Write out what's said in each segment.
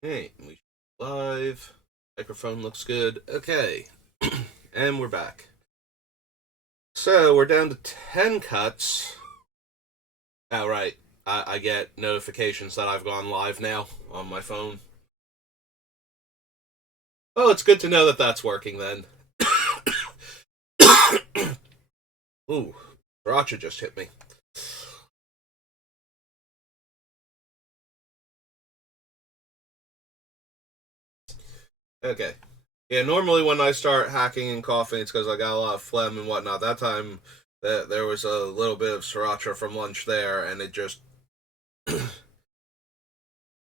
Hey, we live. Microphone looks good. Okay. And we're back. So we're down to 10 cuts. Oh, right. I get notifications that I've gone live now on my phone. Oh, it's good to know that that's working then. Ooh, Sriracha just hit me. Okay. Yeah, normally when I start hacking and coughing, it's because I got a lot of phlegm and whatnot. That time, there was a little bit of sriracha from lunch there, and it just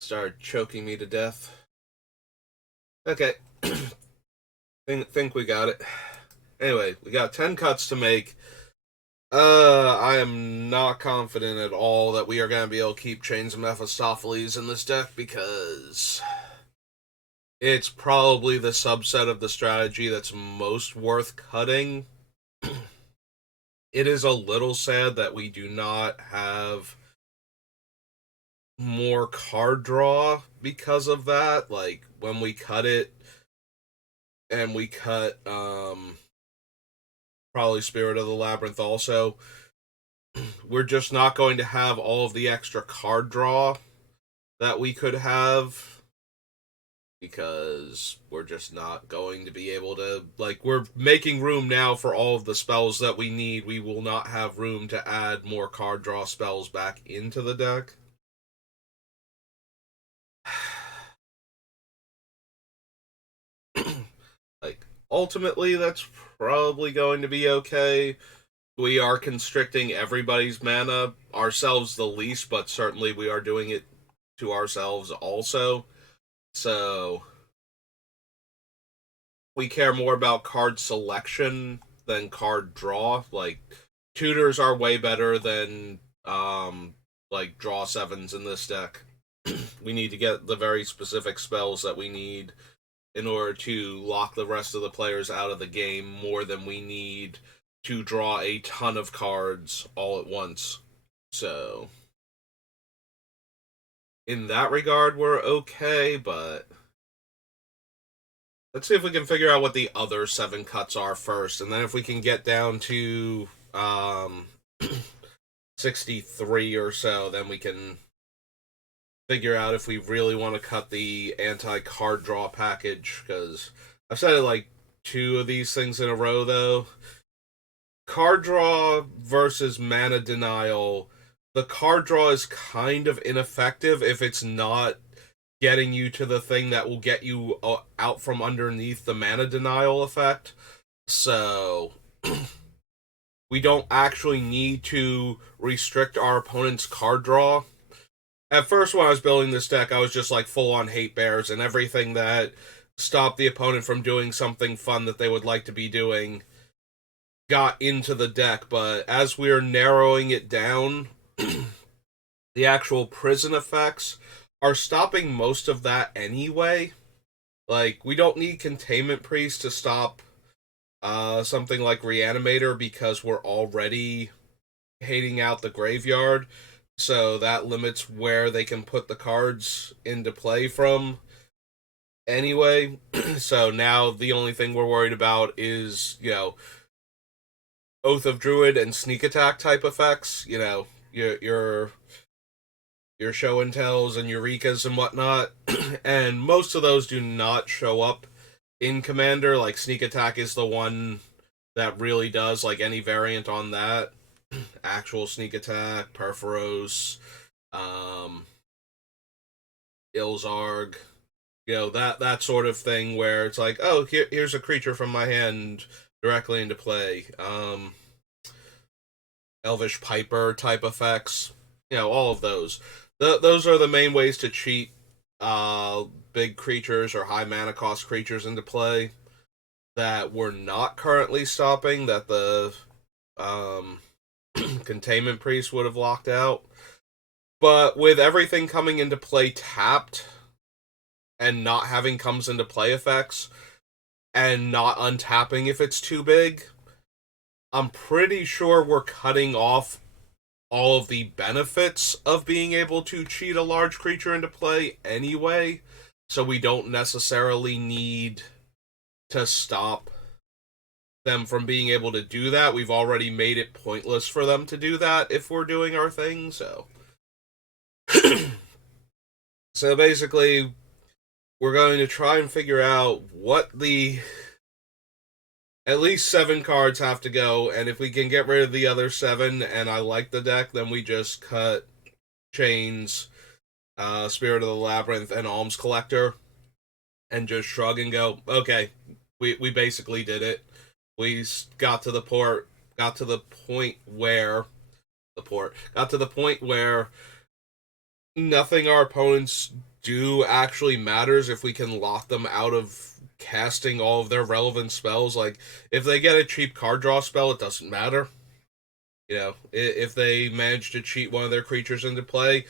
started choking me to death. Okay. think we got it. Anyway, we got 10 cuts to make. I am not confident at all that we are going to be able to keep Chains of Mephistopheles in this deck because it's probably the subset of the strategy that's most worth cutting. It is a little sad that we do not have more card draw because of that. Like, when we cut it, and we cut, probably Spirit of the Labyrinth also, we're just not going to have all of the extra card draw that we could have because we're just not going to be able to, like, we're making room now for all of the spells that we need. We will not have room to add more card draw spells back into the deck. Like, ultimately that's probably going to be okay. We are constricting everybody's mana, ourselves the least, but certainly we are doing it to ourselves also. So we care more about card selection than card draw. Like, tutors are way better than like draw sevens in this deck. We need to get the very specific spells that we need in order to lock the rest of the players out of the game more than we need to draw a ton of cards all at once. So in that regard we're okay, but let's see if we can figure out what the other 7 cuts are first, and then if we can get down to 63 or so, then we can figure out if we really want to cut the anti-card draw package, because I've said it like 2 of these things in a row, though. Card draw versus mana denial. The card draw is kind of ineffective if it's not getting you to the thing that will get you out from underneath the mana denial effect. So we don't actually need to restrict our opponent's card draw. At first, when I was building this deck, I was just like full on hate bears, and everything that stopped the opponent from doing something fun that they would like to be doing got into the deck. But as we're narrowing it down, the actual prison effects are stopping most of that anyway. Like, we don't need Containment Priest to stop something like Reanimator because we're already hating out the graveyard. So that limits where they can put the cards into play from anyway. So now the only thing we're worried about is, Oath of Druid and Sneak Attack type effects. Your show and tells and Eurekas and whatnot. And most of those do not show up in Commander. Like, Sneak Attack is the one that really does, like, any variant on that. Actual Sneak Attack, Perforos, um, Ilzarg, that sort of thing where it's like, oh, here's a creature from my hand directly into play. Elvish Piper type effects, all of those. Those are the main ways to cheat big creatures or high mana cost creatures into play that we're not currently stopping, that the um, Containment Priest would have locked out. But with everything coming into play tapped and not having comes into play effects and not untapping if it's too big, I'm pretty sure we're cutting off all of the benefits of being able to cheat a large creature into play anyway. so we don't necessarily need to stop them from being able to do that. We've already made it pointless for them to do that if we're doing our thing, so. So basically, we're going to try and figure out what the at least 7 cards have to go, and if we can get rid of the other 7 and I like the deck, then we just cut Chains, Spirit of the Labyrinth, and Alms Collector, and just shrug and go, okay, we basically did it. We got to the point where nothing our opponents do actually matters if we can lock them out of casting all of their relevant spells. Like, if they get a cheap card draw spell, it doesn't matter. If they manage to cheat one of their creatures into play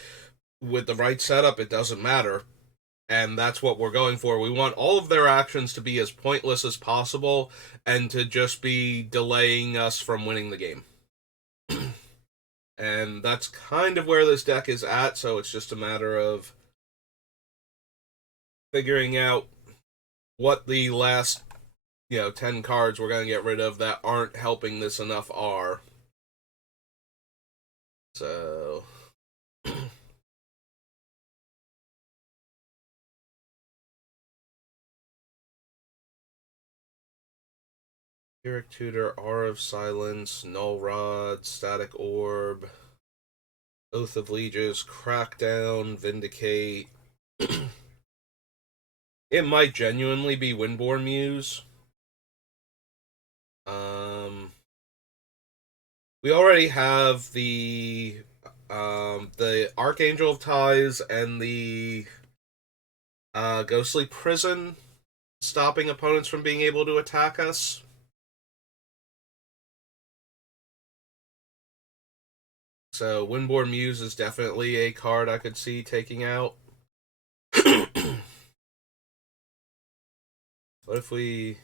with the right setup, it doesn't matter. And that's what we're going for. We want all of their actions to be as pointless as possible and to just be delaying us from winning the game. And that's kind of where this deck is at, so it's just a matter of figuring out what the last, 10 cards we're going to get rid of that aren't helping this enough are. So... Pyrrhic Tutor, Aura of Silence, Null Rod, Static Orb, Oath of Lieges, Crackdown, Vindicate. It might genuinely be Windborn Muse. We already have the Archangel of Ties and the Ghostly Prison stopping opponents from being able to attack us. So Windborn Muse is definitely a card I could see taking out. What if we...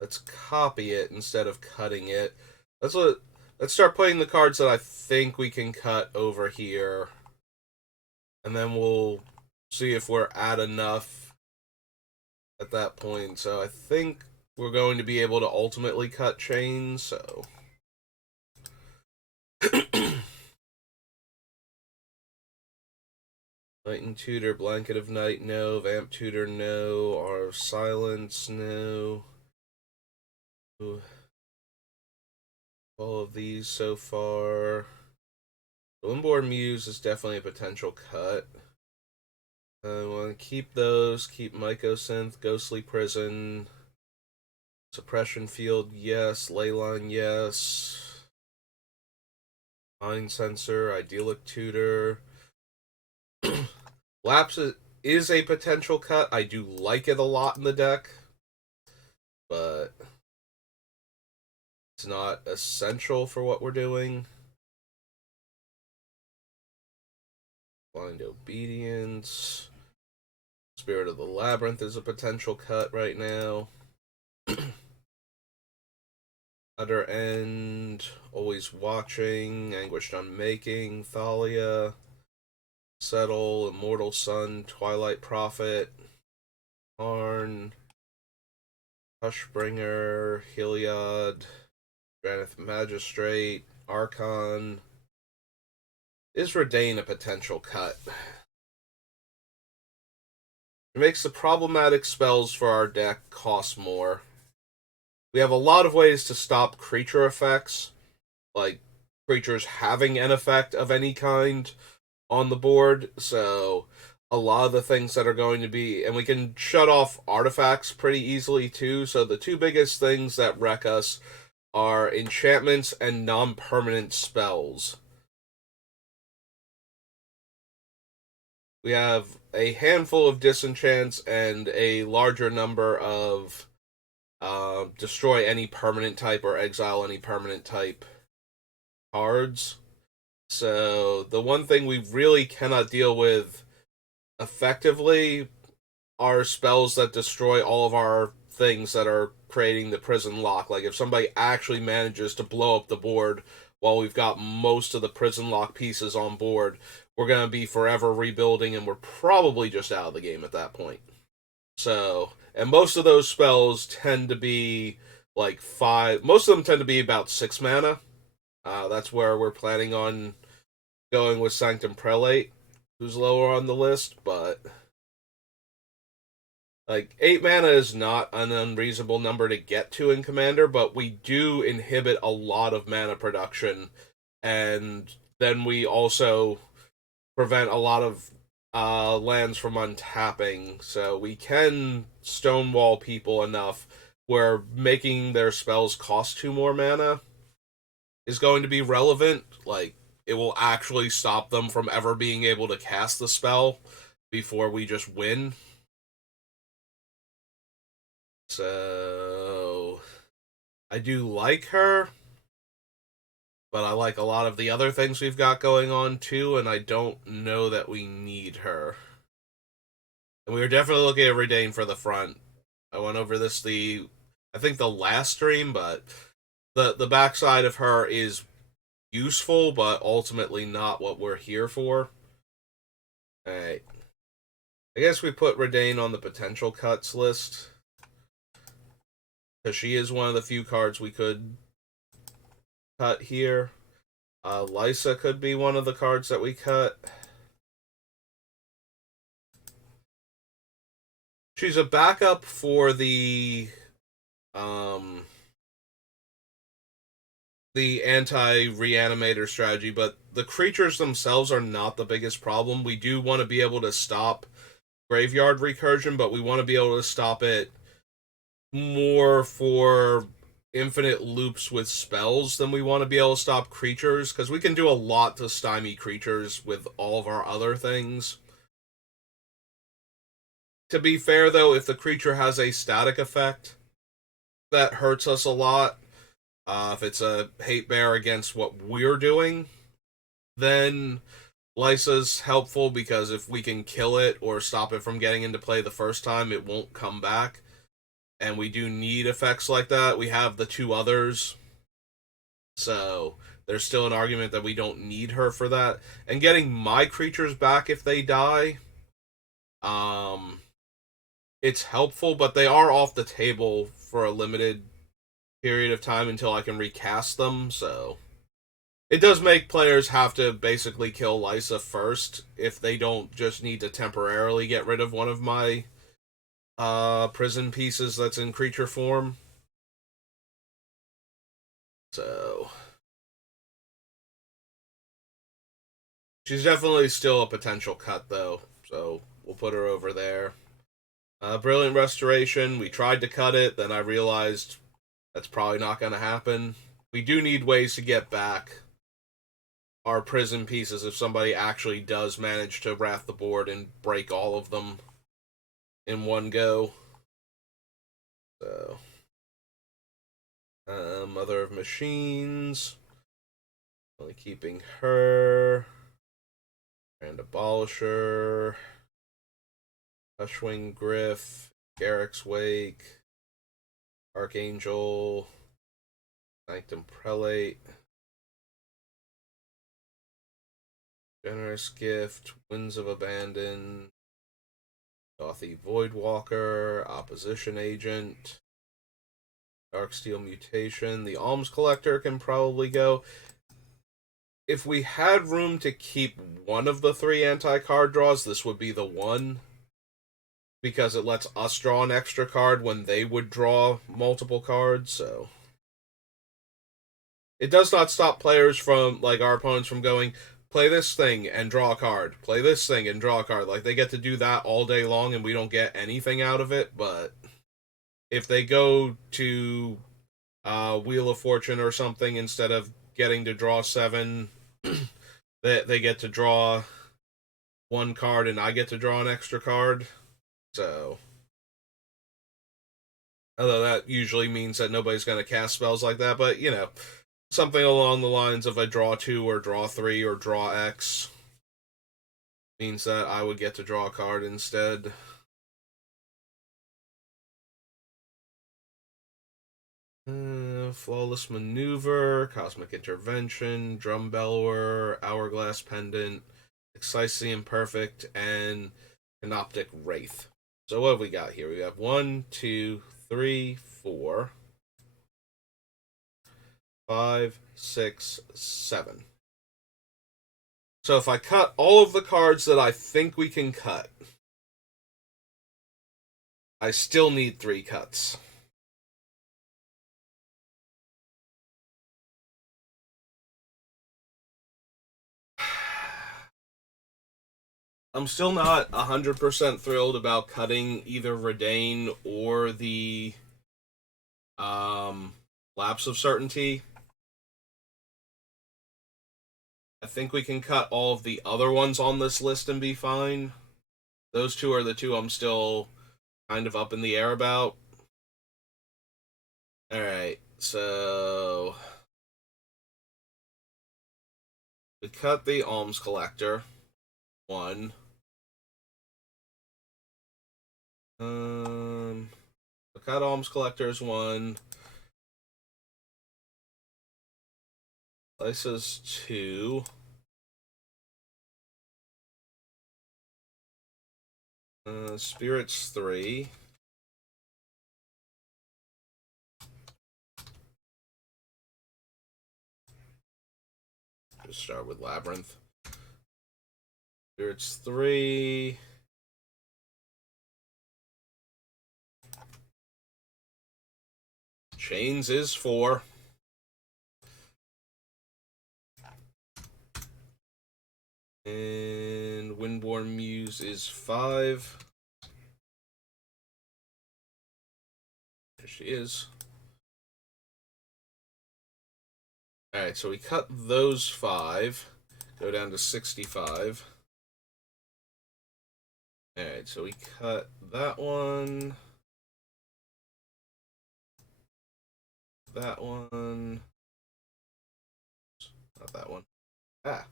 let's copy it instead of cutting it. Let's start putting the cards that I think we can cut over here. And then we'll see if we're at enough at that point. So I think we're going to be able to ultimately cut Chains, so... Lightning Tutor, Blanket of Night, no. Vamp Tutor, no. Aura of Silence, no. Ooh. All of these so far. Windborn Muse is definitely a potential cut. I want to keep those. Keep Mycosynth, Ghostly Prison, Suppression Field, yes. Leyline, yes. Mind Sensor, Idyllic Tutor. Lapse is a potential cut. I do like it a lot in the deck, but it's not essential for what we're doing. Blind Obedience. Spirit of the Labyrinth is a potential cut right now. Utter End, Always Watching, Anguished Unmaking, Thalia, Settle, Immortal Sun, Twilight Prophet, Arn, Hushbringer, Heliod, Granith Magistrate, Archon. Is Redain a potential cut? It makes the problematic spells for our deck cost more. We have a lot of ways to stop creature effects, like creatures having an effect of any kind on the board, so a lot of the things that are going to be... and we can shut off artifacts pretty easily too, so the two biggest things that wreck us are enchantments and non-permanent spells. We have a handful of disenchants and a larger number of destroy any permanent type or exile any permanent type cards. So the one thing we really cannot deal with effectively are spells that destroy all of our things that are creating the prison lock. Like if somebody actually manages to blow up the board while we've got most of the prison lock pieces on board, we're going to be forever rebuilding, and we're probably just out of the game at that point. So, and most of those spells tend to be like five. Most of them tend to be about 6 mana. That's where we're planning on going with Sanctum Prelate, who's lower on the list, but like 8 mana is not an unreasonable number to get to in Commander, but we do inhibit a lot of mana production, and then we also prevent a lot of lands from untapping, so we can stonewall people enough where making their spells cost 2 more mana is going to be relevant. Like, it will actually stop them from ever being able to cast the spell before we just win. So, I do like her, but I like a lot of the other things we've got going on too, and I don't know that we need her. And we were definitely looking at Redain for the front. I went over this I think the last stream, but the backside of her is useful, but ultimately not what we're here for. Alright. I guess we put Redain on the potential cuts list, because she is one of the few cards we could cut here. Lysa could be one of the cards that we cut. She's a backup for the anti-reanimator strategy, but the creatures themselves are not the biggest problem. We do want to be able to stop graveyard recursion, but we want to be able to stop it more for infinite loops with spells than we want to be able to stop creatures, because we can do a lot to stymie creatures with all of our other things. To be fair, though, if the creature has a static effect, that hurts us a lot. If it's a hate bear against what we're doing, then Lysa's helpful, because if we can kill it or stop it from getting into play the first time, it won't come back. And we do need effects like that. We have the 2 others, so there's still an argument that we don't need her for that. And getting my creatures back if they die, it's helpful, but they are off the table for a limited period of time until I can recast them, so it does make players have to basically kill Lysa first if they don't just need to temporarily get rid of one of my prison pieces that's in creature form. So she's definitely still a potential cut, though, so we'll put her over there. Brilliant Restoration, we tried to cut it, then I realized that's probably not going to happen. We do need ways to get back our prison pieces if somebody actually does manage to wrath the board and break all of them in one go. So, Mother of Machines, only keeping her, Grand Abolisher, Hushwing Griff, Garrick's Wake, Archangel, Sanctum Prelate, Generous Gift, Winds of Abandon, Gothy Voidwalker, Opposition Agent, Darksteel Mutation. The Alms Collector can probably go. If we had room to keep one of the 3 anti-card draws, this would be the one, because it lets us draw an extra card when they would draw multiple cards, so it does not stop players from, like, our opponents from going, play this thing and draw a card, play this thing and draw a card. Like, they get to do that all day long and we don't get anything out of it, but if they go to Wheel of Fortune or something, instead of getting to draw 7, they get to draw 1 card and I get to draw an extra card. So, although that usually means that nobody's going to cast spells like that, but, you know, something along the lines of a draw 2 or draw 3 or draw X means that I would get to draw a card instead. Flawless Maneuver, Cosmic Intervention, Drum Bellower, Hourglass Pendant, Excisely Imperfect, and Canoptic Wraith. So what have we got here? We have 1, 2, 3, 4, 5, 6, 7. So if I cut all of the cards that I think we can cut, I still need 3 cuts. I'm still not 100% thrilled about cutting either Redain or the Lapse of Certainty. I think we can cut all of the other ones on this list and be fine. Those two are the two I'm still kind of up in the air about. Alright, so we cut the Alms Collector. 1. We cut Alms Collectors 1. Slices 2. Spirits 3. Just start with Labyrinth. Spirits 3. Chains is 4. And Windborn Muse is 5. There she is. Alright, so we cut those 5. Go down to 65. Alright, so we cut that one. That one. Not that one. Ah.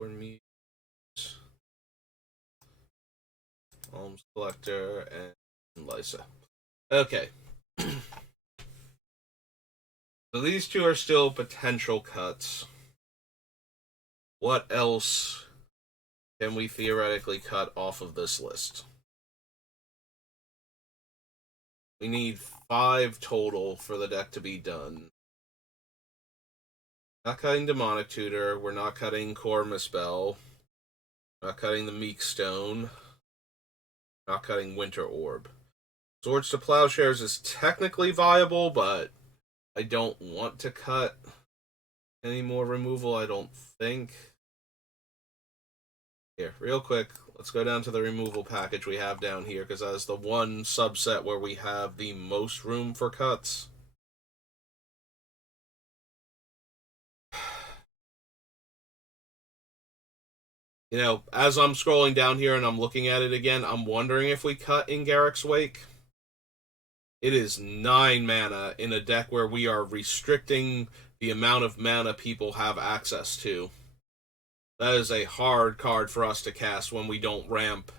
Muse, Alms Collector, and Lysa. Okay. So these two are still potential cuts. What else can we theoretically cut off of this list? We need 5 total for the deck to be done. Not cutting Demonic Tutor. We're not cutting Core Misspell. Not cutting the Meek Stone. Not cutting Winter Orb. Swords to Plowshares is technically viable, but I don't want to cut any more removal, I don't think. Here, real quick, let's go down to the removal package we have down here, because that is the one subset where we have the most room for cuts. You know, as I'm scrolling down here and I'm looking at it again, I'm wondering if we cut in Garrick's Wake. It is 9 mana in a deck where we are restricting the amount of mana people have access to. That is a hard card for us to cast when we don't ramp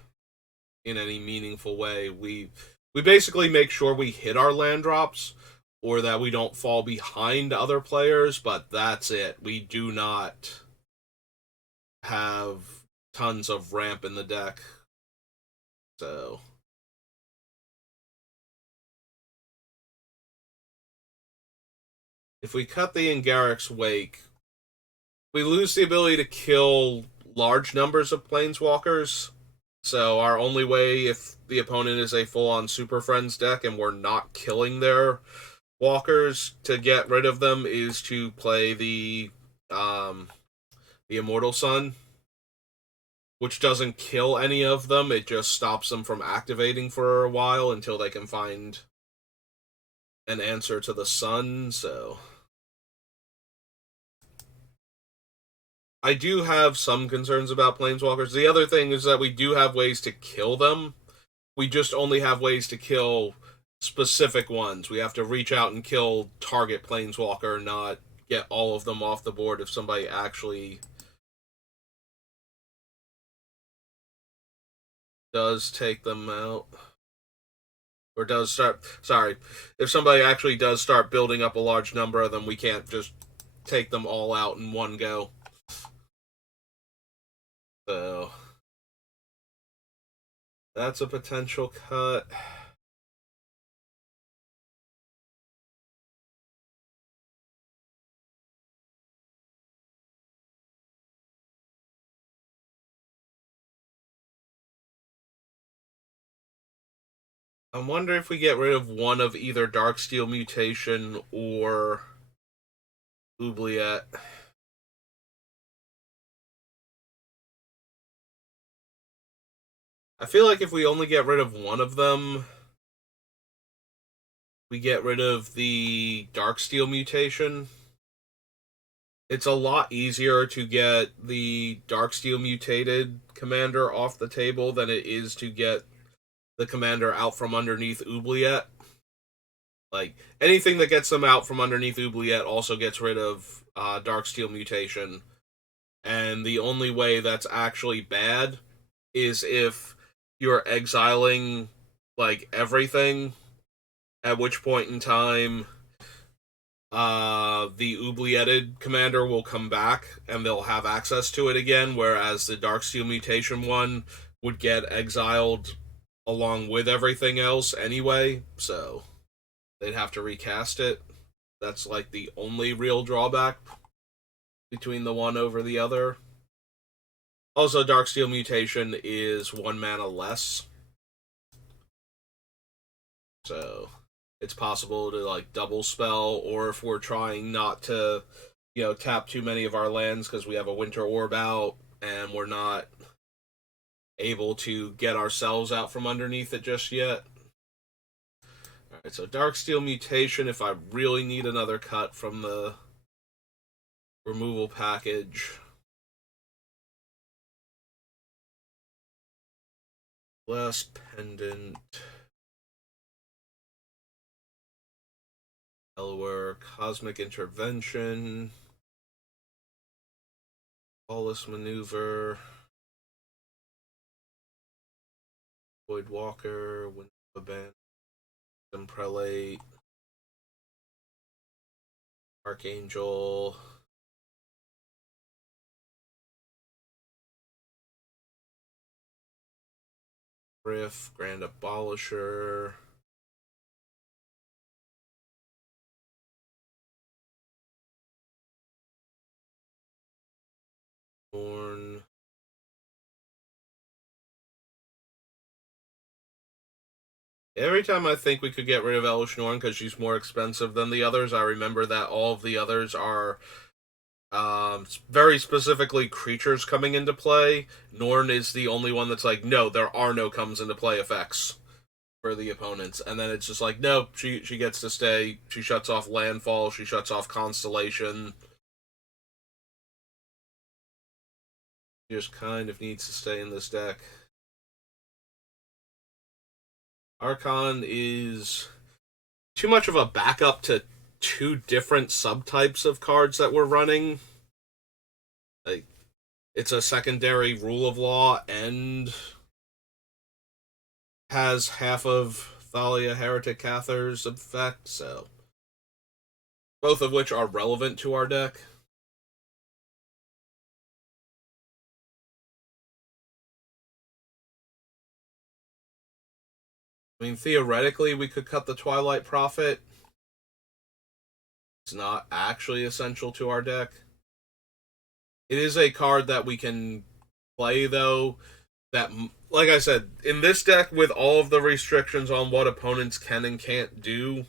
in any meaningful way. We basically make sure we hit our land drops or that we don't fall behind other players, but that's it. We do not have tons of ramp in the deck. So if we cut the Garrick's Wake, we lose the ability to kill large numbers of planeswalkers. So our only way, if the opponent is a full-on Super Friends deck and we're not killing their walkers to get rid of them, is to play the Immortal Sun, which doesn't kill any of them. It just stops them from activating for a while until they can find an answer to the sun. So I do have some concerns about planeswalkers. The other thing is that we do have ways to kill them. We just only have ways to kill specific ones. We have to reach out and kill target planeswalker, not get all of them off the board if somebody actually does take them out. or does start. Sorry, if somebody actually does start building up a large number of them, we can't just take them all out in one go. So that's a potential cut. I'm wondering if we get rid of one of either Darksteel Mutation or Oubliette. I feel like if we only get rid of one of them, we get rid of the Darksteel Mutation. It's a lot easier to get the Darksteel mutated commander off the table than it is to get the commander out from underneath Oubliette. Like, anything that gets them out from underneath Oubliette also gets rid of Darksteel mutation. And the only way that's actually bad is if you're exiling, like, everything, at which point in time the Oublietted commander will come back and they'll have access to it again, whereas the Darksteel mutation one would get exiled along with everything else anyway, so they'd have to recast it. That's like the only real drawback between the one over the other. Also, Darksteel mutation is 1 mana less, so it's possible to like double spell, or if we're trying not to, tap too many of our lands because we have a Winter Orb out and we're not able to get ourselves out from underneath it just yet. Alright, so Darksteel mutation if I really need another cut from the removal package. Less pendant. Delaware, Cosmic Intervention, Lawless Maneuver, Void Walker, Wind of Abandon, Prelate, Archangel, Riff, Grand Abolisher, Born. Every time I think we could get rid of Elish Norn because she's more expensive than the others, I remember that all of the others are very specifically creatures coming into play. Norn is the only one that's like, no, there are no comes into play effects for the opponents, and then it's just like, no, she gets to stay. She shuts off landfall. She shuts off constellation. She just kind of needs to stay in this deck. Archon is too much of a backup to two different subtypes of cards that we're running. Like, it's a secondary rule of law and has half of Thalia Heretic Cather's effect, so both of which are relevant to our deck. I mean, theoretically, we could cut the Twilight Prophet. It's not actually essential to our deck. It is a card that we can play, though, that, like I said, in this deck, with all of the restrictions on what opponents can and can't do,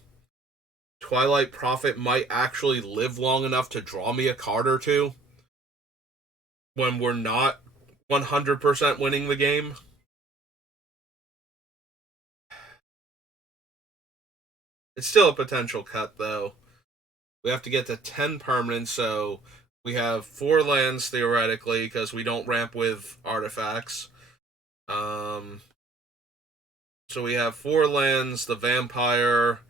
Twilight Prophet might actually live long enough to draw me a card or two when we're not 100% winning the game. It's still a potential cut, though. We have to get to 10 permanents, so we have 4 lands, theoretically, because we don't ramp with artifacts. So we have 4 lands, the Vampire,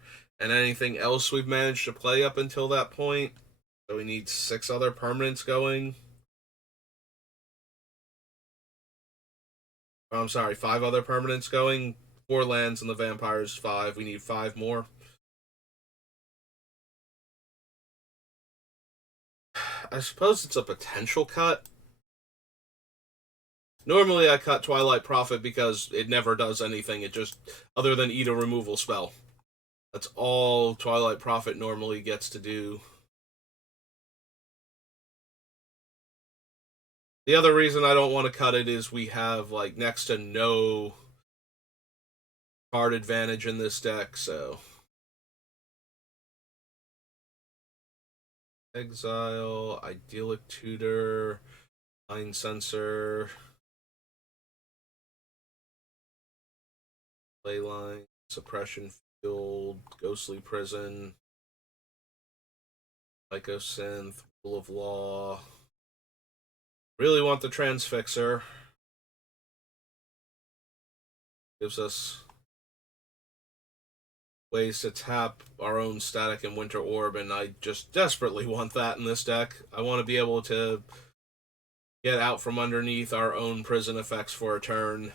and anything else we've managed to play up until that point. So we need 6 other permanents going. I'm sorry, 5 other permanents going. 4 lands and the vampires 5. We need 5 more. I suppose it's a potential cut. Normally I cut Twilight Prophet because it never does anything. It just, other than eat a removal spell. That's all Twilight Prophet normally gets to do. The other reason I don't want to cut it is we have like next to no card advantage in this deck, so Exile, Idyllic Tutor, Mind Sensor, Playline, Suppression Field, Ghostly Prison, Psychosynth, Rule of Law. Really want the Transfixer. Gives us ways to tap our own Static and Winter Orb, and I just desperately want that in this deck. I want to be able to get out from underneath our own prison effects for a turn.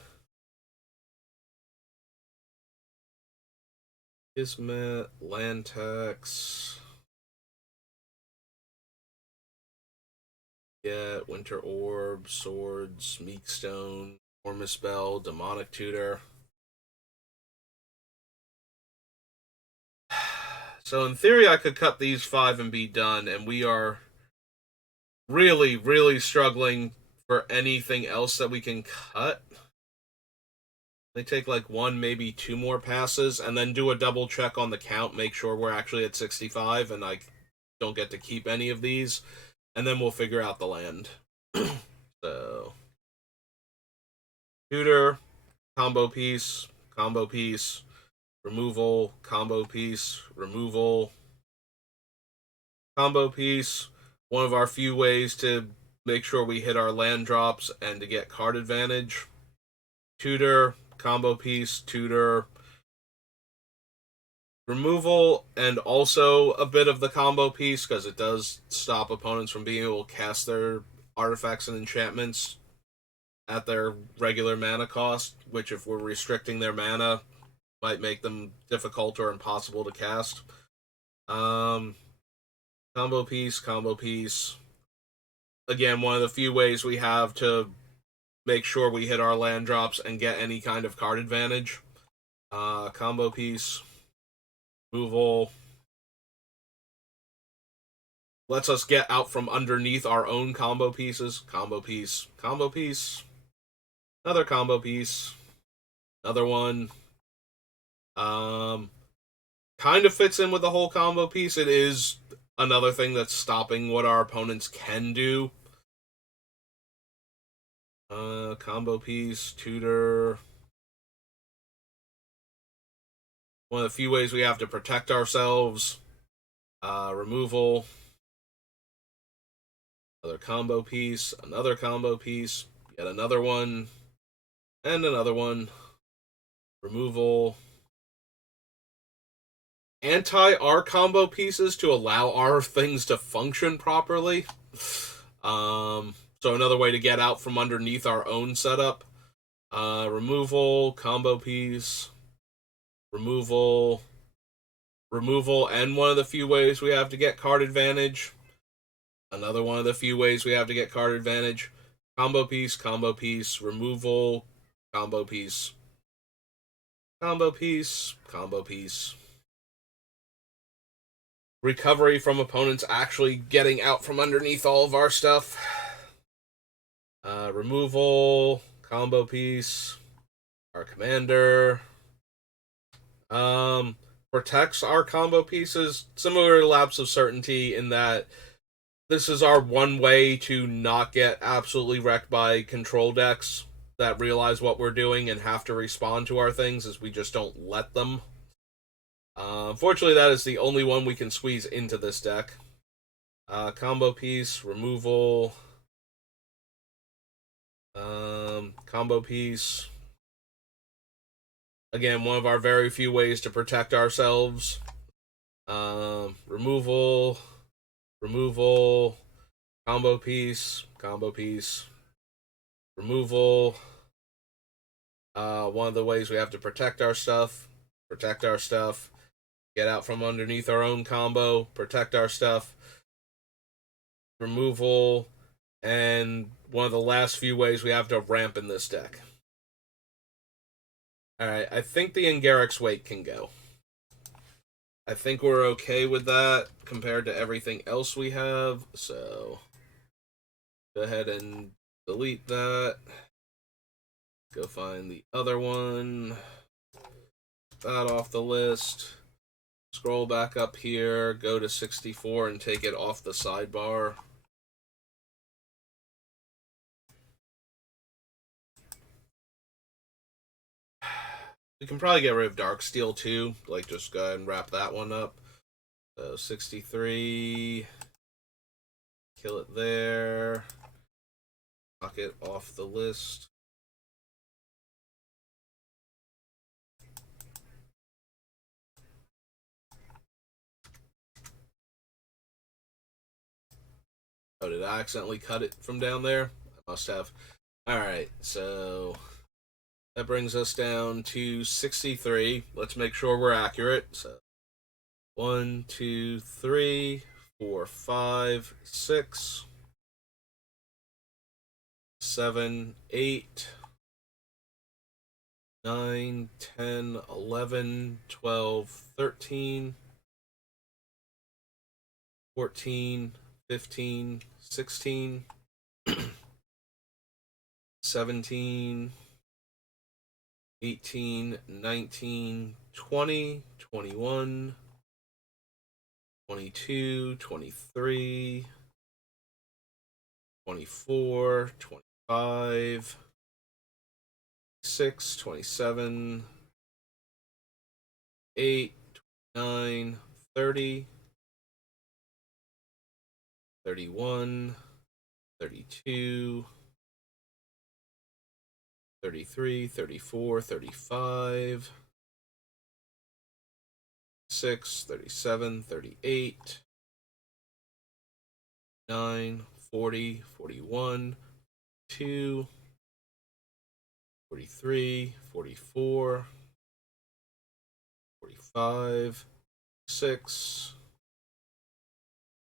Kismet, land tax. Yeah, Winter Orb, Swords, Meekstone, Ormus Bell, Demonic Tutor. So in theory, I could cut these 5 and be done, and we are really, really struggling for anything else that we can cut. They take like 1, maybe 2 more passes, and then do a double check on the count, make sure we're actually at 65, and I don't get to keep any of these, and then we'll figure out the land. So, tutor, combo piece, removal, combo piece, removal, combo piece. One of our few ways to make sure we hit our land drops and to get card advantage. Tutor, combo piece, tutor, removal, and also a bit of the combo piece because it does stop opponents from being able to cast their artifacts and enchantments at their regular mana cost, which if we're restricting their mana might make them difficult or impossible to cast. Combo piece. Again, one of the few ways we have to make sure we hit our land drops and get any kind of card advantage. Combo piece, removal. Lets us get out from underneath our own combo pieces. Combo piece, another combo piece, another one. Kind of fits in with the whole combo piece. It is another thing that's stopping what our opponents can do. Combo piece, tutor. One of the few ways we have to protect ourselves. Removal. Another combo piece, yet another one, and another one. Removal. Anti-our combo pieces to allow our things to function properly. So another way to get out from underneath our own setup. Removal, combo piece, removal, and one of the few ways we have to get card advantage. Another one of the few ways we have to get card advantage. Combo piece, removal, combo piece. Recovery from opponents actually getting out from underneath all of our stuff. Removal, combo piece, our commander. Protects our combo pieces, similar to Lapse of Certainty in that this is our one way to not get absolutely wrecked by control decks that realize what we're doing and have to respond to our things, is we just don't let them. Unfortunately, that is the only one we can squeeze into this deck. Combo piece, removal, combo piece. Again, one of our very few ways to protect ourselves. Removal, combo piece, removal, One of the ways we have to protect our stuff, get out from underneath our own combo, protect our stuff, removal, and one of the last few ways we have to ramp in this deck. Alright, I think the Angaric's Wake can go. I think we're okay with that compared to everything else we have, so go ahead and delete that. Go find the other one. That off the list. Scroll back up here, go to 64 and take it off the sidebar. We can probably get rid of Darksteel too. Like, just go ahead and wrap that one up. So 63. Kill it there. Knock it off the list. Oh, did I accidentally cut it from down there? I must have. Alright, so that brings us down to 63. Let's make sure we're accurate. So 1, 2, 3, 4, 5, 6, 7, 8, 9, 10, 11, 12, 13, 14, 15, 16, 17, 18, 19, 20, 21, 22, 23, 24, 25, 6, 27, 8, 29, 30, 31, 32, 33, 34, 35, 6, 37, 38, 9, 40, 41, 2, 43, 44, 45, 6,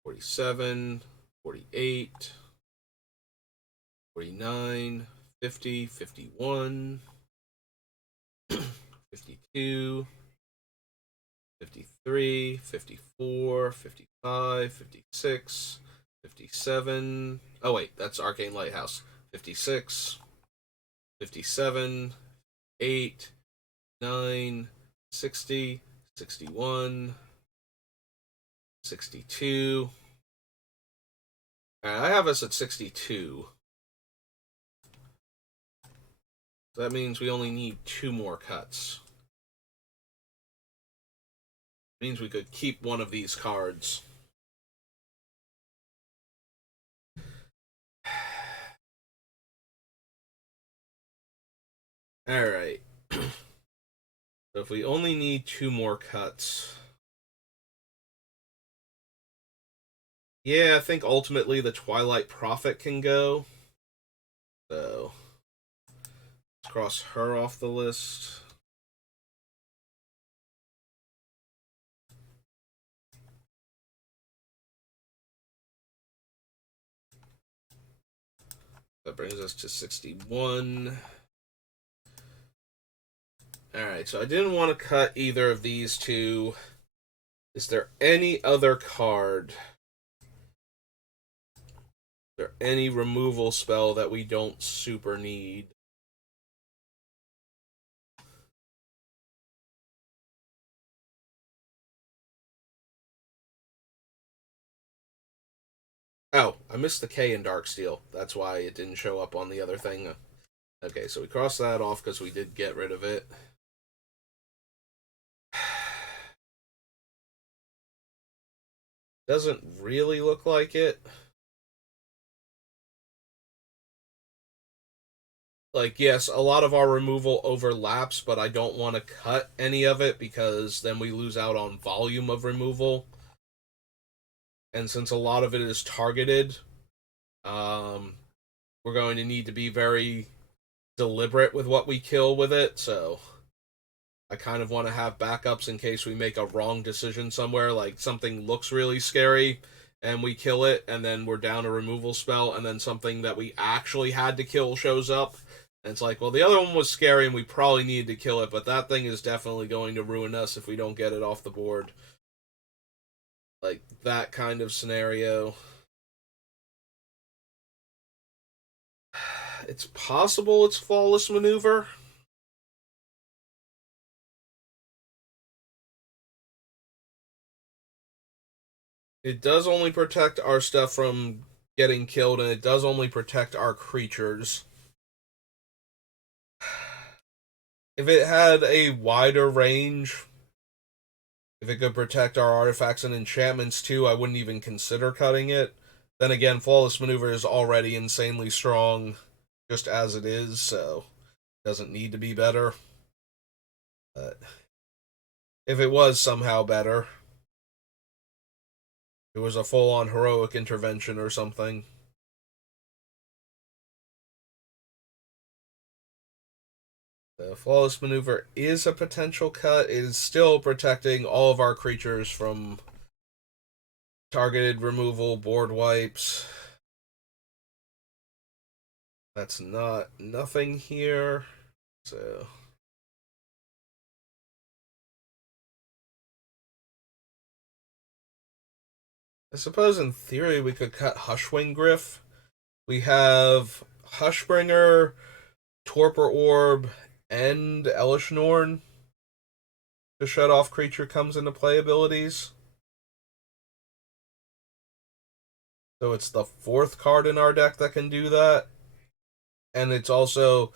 47, 48, 49, 50, 51, 52, 53, 54, 55, 56, 57. Oh, wait, that's Arcane Lighthouse. 56, 57, 8, 9, 60, 61, 62. I have us at 62. So that means we only need 2 more cuts. Means we could keep one of these cards. Alright. So if we only need 2 more cuts. Yeah, I think ultimately the Twilight Prophet can go. So let's cross her off the list. That brings us to 61. Alright, so I didn't want to cut either of these two. Is there any other card? Is there any removal spell that we don't super need? Oh, I missed the K in Darksteel. That's why it didn't show up on the other thing. Okay, so we crossed that off because we did get rid of it. Doesn't really look like it. Like, yes, a lot of our removal overlaps, but I don't want to cut any of it because then we lose out on volume of removal. And since a lot of it is targeted, we're going to need to be very deliberate with what we kill with it, so I kind of want to have backups in case we make a wrong decision somewhere, like something looks really scary and we kill it, and then we're down a removal spell, and then something that we actually had to kill shows up. And it's like, well, the other one was scary and we probably needed to kill it, but that thing is definitely going to ruin us if we don't get it off the board. Like that kind of scenario. It's possible it's flawless maneuver. It does only protect our stuff from getting killed, and it does only protect our creatures. If it had a wider range, if it could protect our artifacts and enchantments too, I wouldn't even consider cutting it. Then again, Flawless Maneuver is already insanely strong just as it is, so it doesn't need to be better. But if it was somehow better, it was a full-on heroic intervention or something. The Flawless Maneuver is a potential cut. It is still protecting all of our creatures from targeted removal, board wipes. That's nothing here. So I suppose in theory we could cut Hushwing Griff. We have Hushbringer, Torpor Orb, and Elish Norn to shut off creature comes into play abilities. So it's the fourth card in our deck that can do that. And it's also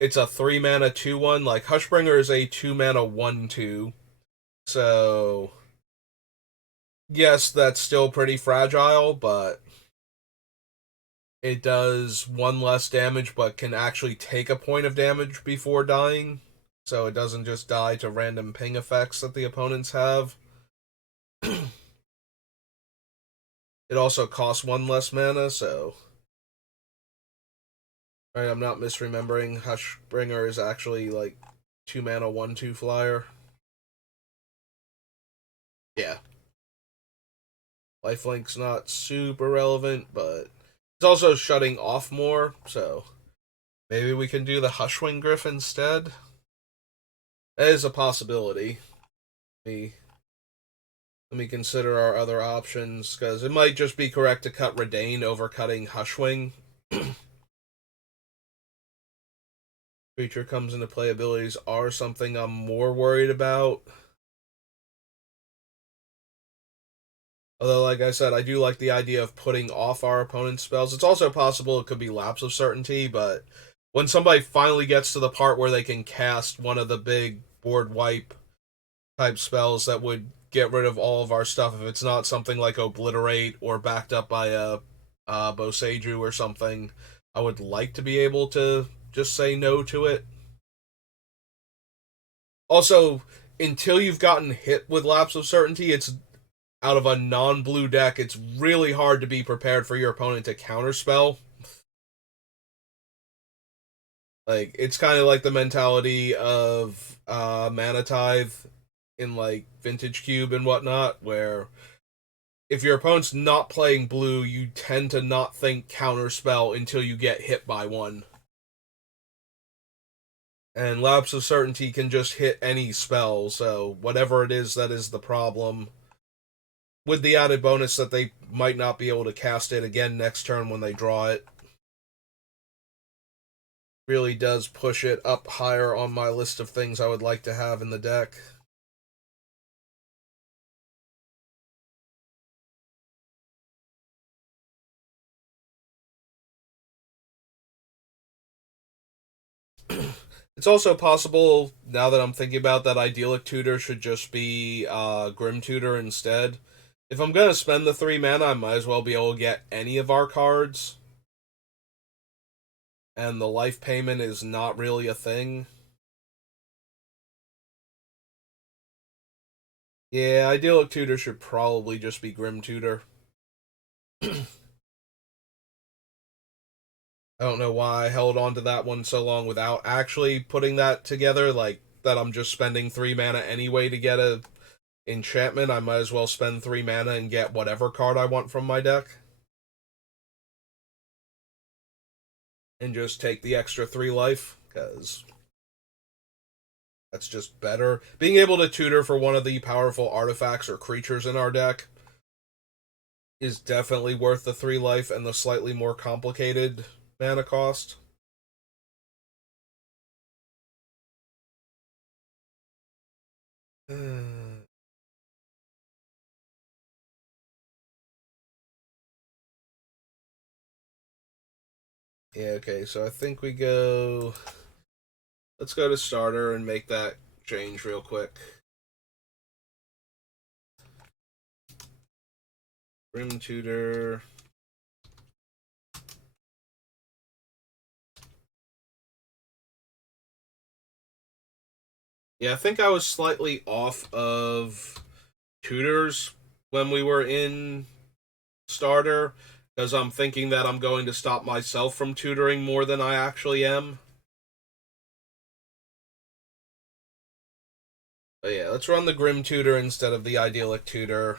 it's a 3-mana 2/1. Like Hushbringer is a 2-mana 1/2. So yes, that's still pretty fragile, but it does one less damage, but can actually take a point of damage before dying. So it doesn't just die to random ping effects that the opponents have. It also costs one less mana, so. Right, I'm not misremembering. Hushbringer is actually like 2-mana 1/2 flyer. Yeah. Lifelink's not super relevant, but it's also shutting off more, so maybe we can do the Hushwing Griff instead. That is a possibility. Let me consider our other options, because it might just be correct to cut Redain over cutting Hushwing. Creature comes into play abilities are something I'm more worried about. Although, like I said, I do like the idea of putting off our opponent's spells. It's also possible it could be Lapse of Certainty, but when somebody finally gets to the part where they can cast one of the big board wipe type spells that would get rid of all of our stuff, if it's not something like Obliterate or backed up by a Boseiju or something, I would like to be able to just say no to it. Also, until you've gotten hit with Lapse of Certainty, it's out of a non-blue deck, it's really hard to be prepared for your opponent to counterspell. Like, it's kind of like the mentality of Mana Tithe in like Vintage Cube and whatnot, where if your opponent's not playing blue, you tend to not think counterspell until you get hit by one. And Lapse of Certainty can just hit any spell, so whatever it is that is the problem, with the added bonus that they might not be able to cast it again next turn when they draw it, really does push it up higher on my list of things I would like to have in the deck. It's also possible, now that I'm thinking about that, Idyllic Tutor should just be Grim Tutor instead. If I'm going to spend the 3 mana, I might as well be able to get any of our cards. And the life payment is not really a thing. Yeah, Idyllic Tutor should probably just be Grim Tutor. I don't know why I held on to that one so long without actually putting that together. Like, that I'm just spending 3 mana anyway to get a enchantment. I might as well spend 3 mana and get whatever card I want from my deck. And just take the extra 3 life, because that's just better. Being able to tutor for one of the powerful artifacts or creatures in our deck is definitely worth the 3 life and the slightly more complicated mana cost. Yeah, okay, so I think we go. Let's go to starter and make that change real quick. Grim Tutor. Yeah, I think I was slightly off of tutors when we were in starter, because I'm thinking that I'm going to stop myself from tutoring more than I actually am. But yeah, let's run the Grim Tutor instead of the Idyllic Tutor.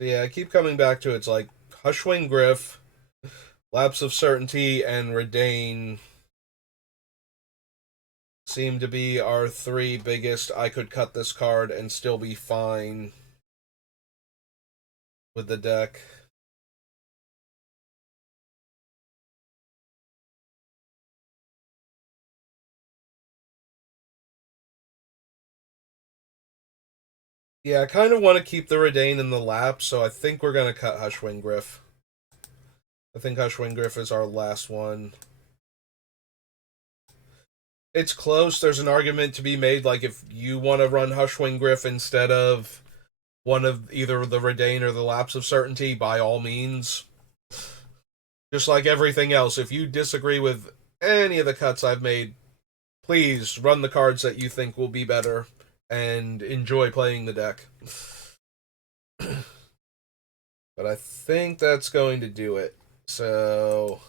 Yeah, I keep coming back to it's like Hushwing Griff, Lapse of Certainty, and Redain seem to be our 3 biggest. I could cut this card and still be fine with the deck. Yeah, I kind of want to keep the Redain in the lap, so I think we're going to cut Hushwing Griff. I think Hushwing Griff is our last one. It's close. There's an argument to be made, like, if you want to run Hushwing Griff instead of one of either the Redain or the Lapse of Certainty, by all means. Just like everything else, if you disagree with any of the cuts I've made, please run the cards that you think will be better and enjoy playing the deck. But I think that's going to do it. So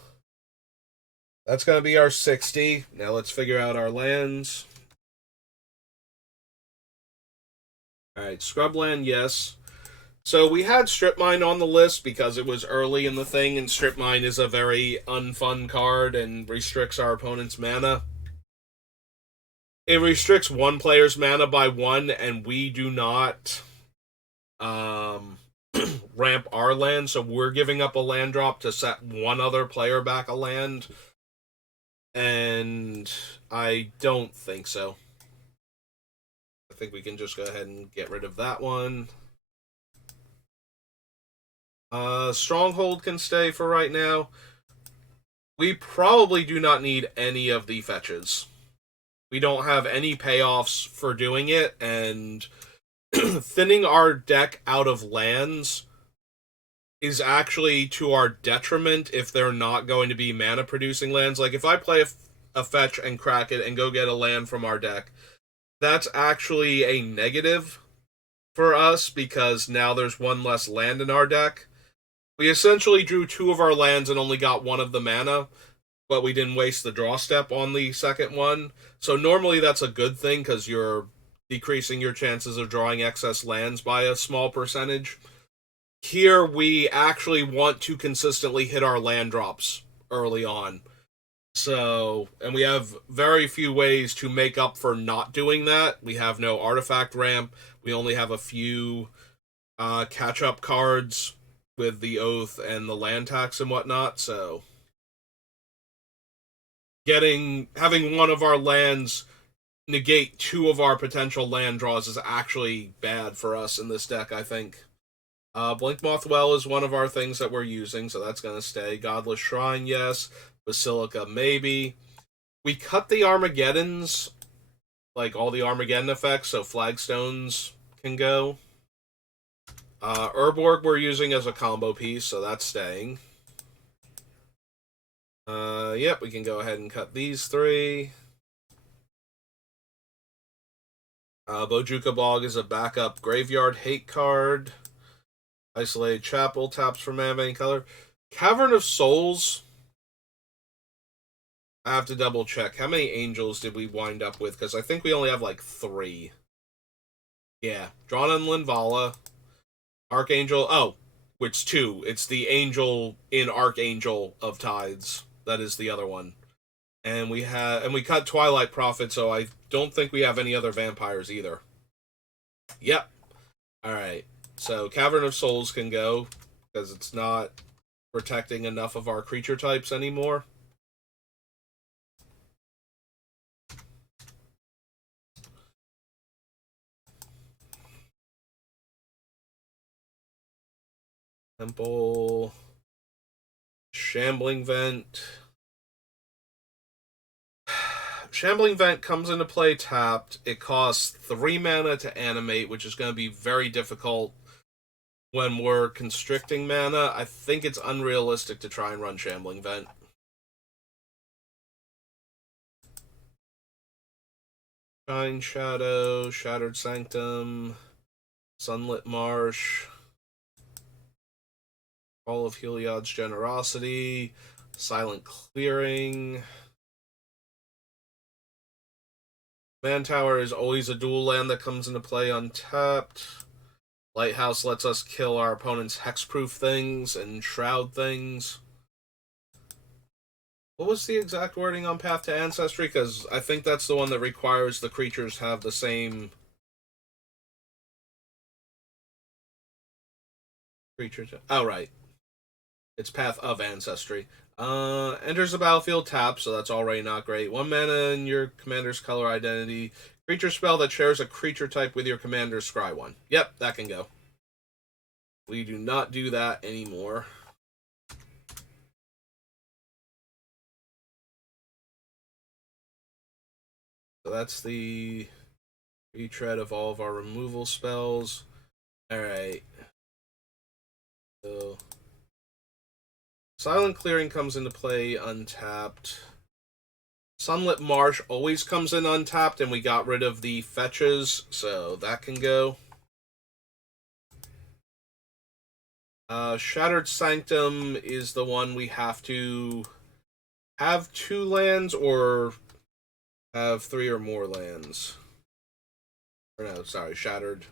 that's going to be our 60. Now let's figure out our lands. Alright, Scrubland, yes. So we had Strip Mine on the list because it was early in the thing, and Strip Mine is a very unfun card and restricts our opponent's mana. It restricts one player's mana by 1, and we do not ramp our land, so we're giving up a land drop to set one other player back a land, and I don't think so. I think we can just go ahead and get rid of that one. Stronghold can stay for right now. We probably do not need any of the fetches. We don't have any payoffs for doing it, and thinning our deck out of lands is actually to our detriment if they're not going to be mana producing lands. Like, if I play a fetch and crack it and go get a land from our deck, that's actually a negative for us because now there's one less land in our deck. We essentially drew 2 of our lands and only got 1 of the mana, but we didn't waste the draw step on the second one. So normally that's a good thing because you're decreasing your chances of drawing excess lands by a small percentage. Here we actually want to consistently hit our land drops early on. So, and we have very few ways to make up for not doing that. We have no artifact ramp. We only have a few catch-up cards with the Oath and the land tax and whatnot, so having one of our lands negate 2 of our potential land draws is actually bad for us in this deck, I think. Blinkmoth Well is one of our things that we're using, so that's going to stay. Godless Shrine, yes. Basilica, maybe. We cut the Armageddons, like all the Armageddon effects, so Flagstones can go. Urborg we're using as a combo piece, so that's staying. Yep, we can go ahead and cut these 3. Bojuka Bog is a backup graveyard hate card. Isolated Chapel taps for mana of any color. Cavern of Souls. I have to double check. How many angels did we wind up with? Because I think we only have like 3. Yeah. Drana and Linvala. Archangel. Oh, it's 2. It's the angel in Archangel of Tides. That is the other one. And we cut Twilight Prophet, so I don't think we have any other vampires either. Yep. Alright. So Cavern of Souls can go, because it's not protecting enough of our creature types anymore. Temple. Shambling Vent. Shambling Vent comes into play tapped. It costs 3 mana to animate, which is going to be very difficult when we're constricting mana. I think it's unrealistic to try and run Shambling Vent. Shine Shadow, Shattered Sanctum, Sunlit Marsh, All of Heliod's Generosity, Silent Clearing. Man Tower is always a dual land that comes into play untapped. Lighthouse lets us kill our opponent's hexproof things and shroud things. What was the exact wording on Path to Ancestry? Because I think that's the one that requires the creatures have the same creature. Oh, right. It's Path of Ancestry. Enters the battlefield tap, so that's already not great. 1 mana in your commander's color identity. Creature spell that shares a creature type with your commander, scry 1. Yep, that can go. We do not do that anymore. So that's the retread of all of our removal spells. Alright. So Silent Clearing comes into play untapped. Sunlit Marsh always comes in untapped, and we got rid of the fetches, so that can go. Shattered Sanctum is the one we have to have 2 lands or have 3 or more lands. Or no, sorry, Shattered.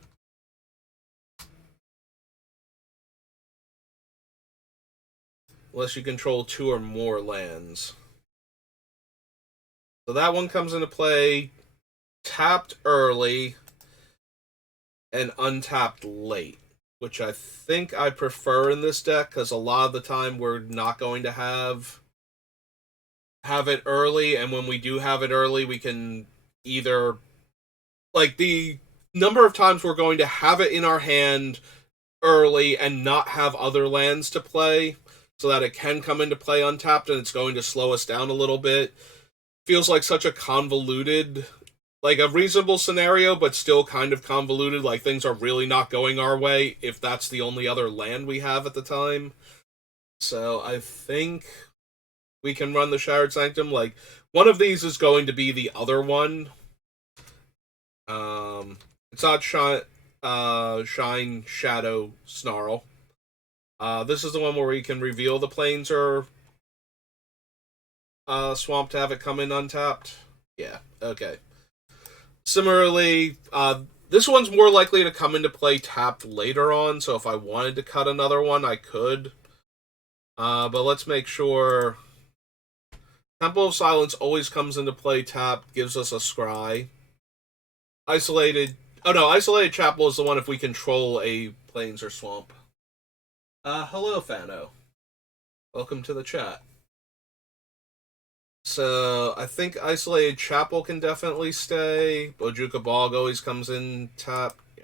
Unless you control 2 or more lands. So that one comes into play tapped early and untapped late, which I think I prefer in this deck because a lot of the time we're not going to have it early, and when we do have it early, we can either, like, the number of times we're going to have it in our hand early and not have other lands to play so that it can come into play untapped and it's going to slow us down a little bit feels like such a convoluted, like a reasonable scenario, but still kind of convoluted. Like things are really not going our way if that's the only other land we have at the time. So I think we can run the Shattered Sanctum. Like one of these is going to be the other one. It's not Shine Shadow Snarl. This is the one where we can reveal the planes or swamp to have it come in untapped. Yeah, okay. Similarly, this one's more likely to come into play tapped later on, so if I wanted to cut another one, I could. But let's make sure. Temple of Silence always comes into play tapped, gives us a scry. Isolated Chapel is the one if we control a plains or swamp. Hello, Fano. Welcome to the chat. So, I think Isolated Chapel can definitely stay. Bojuka Bog always comes in tap. Yeah.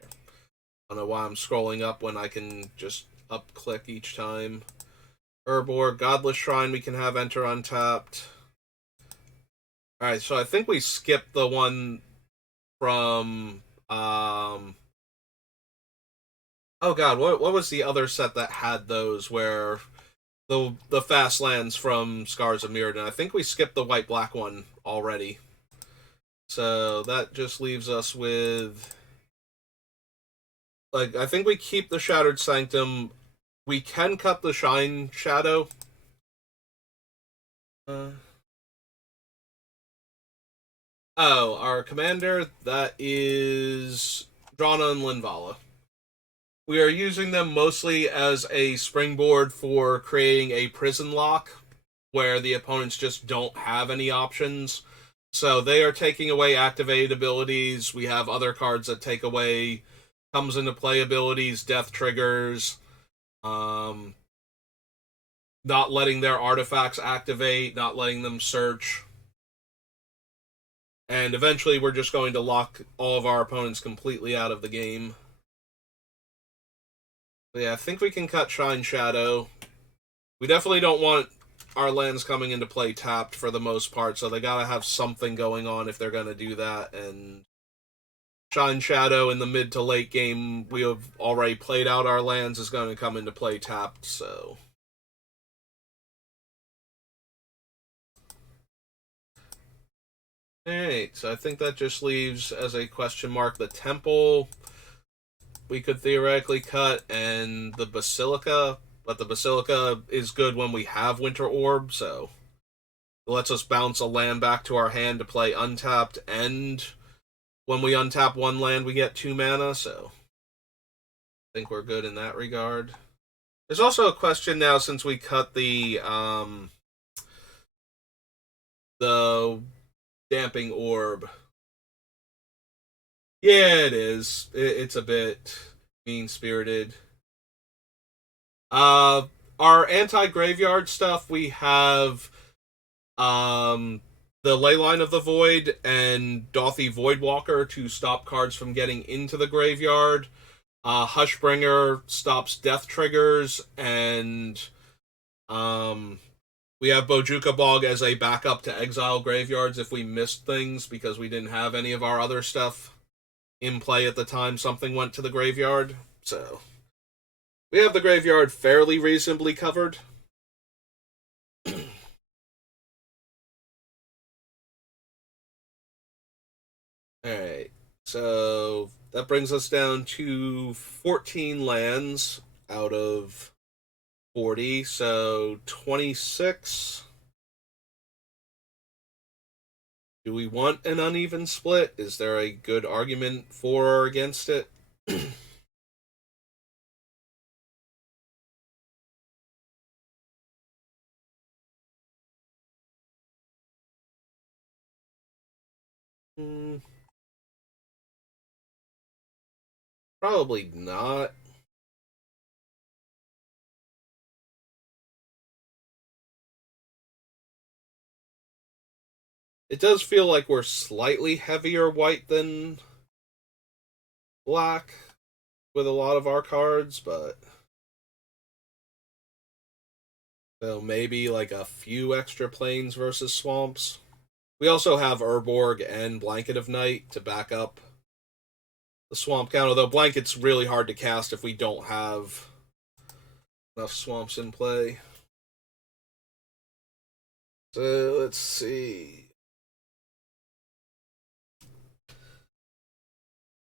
I don't know why I'm scrolling up when I can just up-click each time. Herbor, Godless Shrine we can have enter untapped. Alright, so I think we skipped the one from... oh god, what was the other set that had those where... The fast lands from Scars of Mirrodin. I think we skipped the white-black one already. So that just leaves us with, like, I think we keep the Shattered Sanctum. We can cut the Shine Shadow. Uh, oh, our commander, that is Drana and Linvala. We are using them mostly as a springboard for creating a prison lock where the opponents just don't have any options. So they are taking away activated abilities. We have other cards that take away comes into play abilities, death triggers, um, not letting their artifacts activate, not letting them search. And eventually we're just going to lock all of our opponents completely out of the game. But yeah, I think we can cut Shine Shadow. We definitely don't want our lands coming into play tapped for the most part, so they gotta have something going on if they're gonna do that. And Shine Shadow in the mid to late game, we have already played out our lands, is going to come into play tapped, so. Alright, so I think that just leaves as a question mark the Temple we could theoretically cut, and the Basilica, but the Basilica is good when we have Winter Orb, so it lets us bounce a land back to our hand to play untapped, and when we untap one land, we get 2 mana, so I think we're good in that regard. There's also a question now since we cut the damping orb. Yeah, it is. It's a bit mean spirited. Uh, our anti graveyard stuff, we have the Leyline of the Void and Dothy Voidwalker to stop cards from getting into the graveyard. Hushbringer stops death triggers, and we have Bojuka Bog as a backup to exile graveyards if we missed things because we didn't have any of our other stuff in play at the time something went to the graveyard. So we have the graveyard fairly reasonably covered. Alright, so that brings us down to 14 lands out of 40, so 26. Do we want an uneven split? Is there a good argument for or against it? Hmm, probably not. It does feel like we're slightly heavier white than black with a lot of our cards, but so maybe like a few extra planes versus swamps. We also have Urborg and Blanket of Night to back up the swamp count, although Blanket's really hard to cast if we don't have enough swamps in play. So let's see.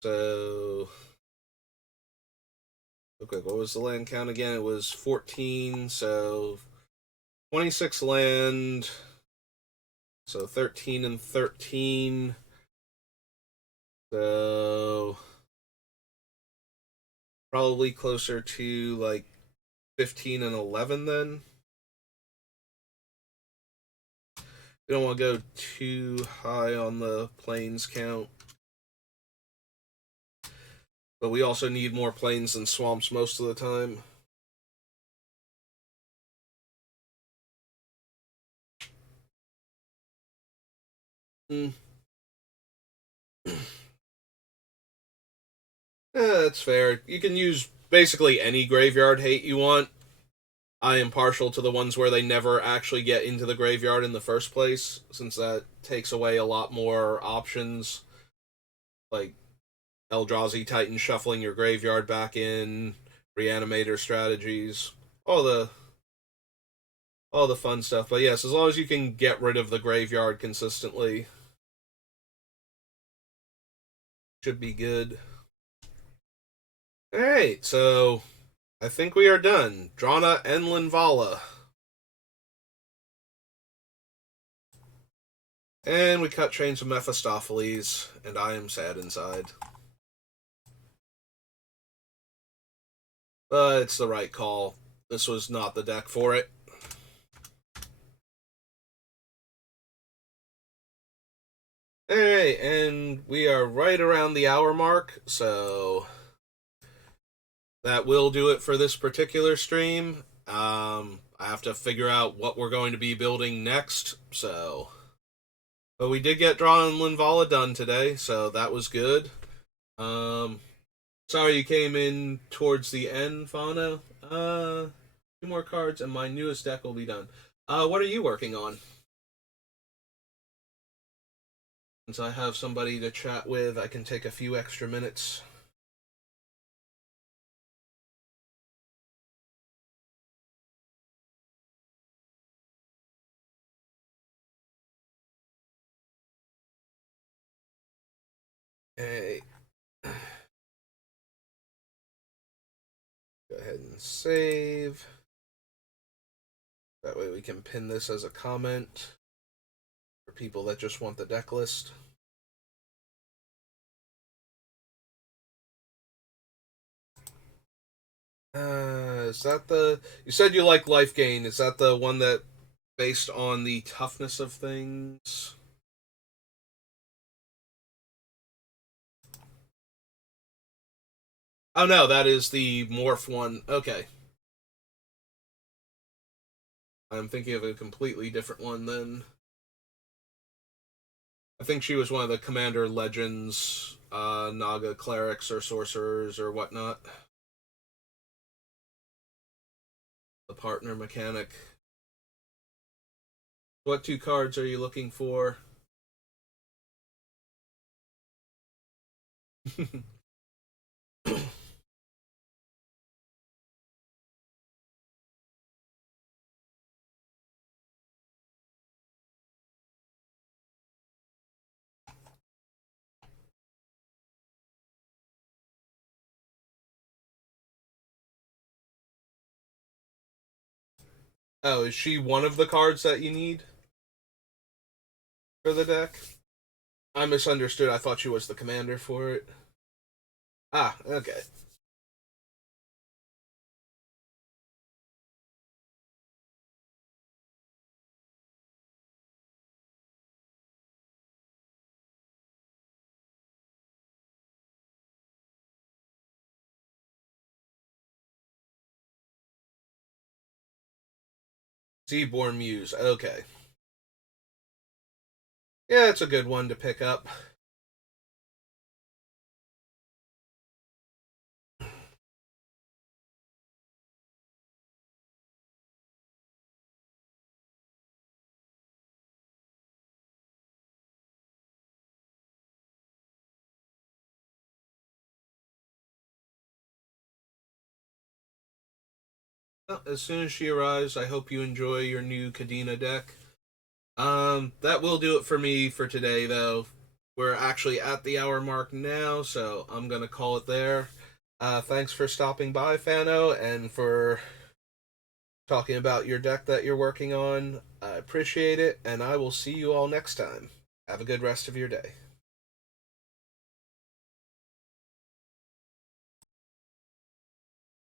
So okay, what was the land count again? It was 14, so 26 land. So 13 and 13. So probably closer to like 15 and 11 then. We don't want to go too high on the planes count. But we also need more plains than swamps most of the time. Mm. That's fair. You can use basically any graveyard hate you want. I am partial to the ones where they never actually get into the graveyard in the first place, since that takes away a lot more options, like Eldrazi Titan shuffling your graveyard back in, Reanimator strategies, all the all the fun stuff. But yes, as long as you can get rid of the graveyard consistently. Should be good. Alright, so I think we are done. Drana and Linvala. And we cut Trains of Mephistopheles, and I am sad inside. But it's the right call. This was not the deck for it. Alright, and we are right around the hour mark, so that will do it for this particular stream. I have to figure out what we're going to be building next, so... But we did get Drana and Linvala done today, so that was good. Sorry you came in towards the end, Fano. 2 more cards and my newest deck will be done. What are you working on? Since I have somebody to chat with, I can take a few extra minutes. Hey. Go ahead and save. That way we can pin this as a comment for people that just want the deck list. Is that the... You said you like Life Gain. Is that the one that based on the toughness of things? Oh no, that is the Morph one. Okay. I'm thinking of a completely different one then. I think she was one of the Commander Legends, Naga clerics or sorcerers or whatnot. The partner mechanic. What 2 cards are you looking for? Oh, is she one of the cards that you need for the deck? I misunderstood. I thought she was the commander for it. Ah, okay. Seaborn Muse. Okay. Yeah, it's a good one to pick up. Well, as soon as she arrives, I hope you enjoy your new Kadena deck. That will do it for me for today, though. We're actually at the hour mark now, so I'm gonna call it there. Thanks for stopping by, Fano, and for talking about your deck that you're working on. I appreciate it, and I will see you all next time. Have a good rest of your day.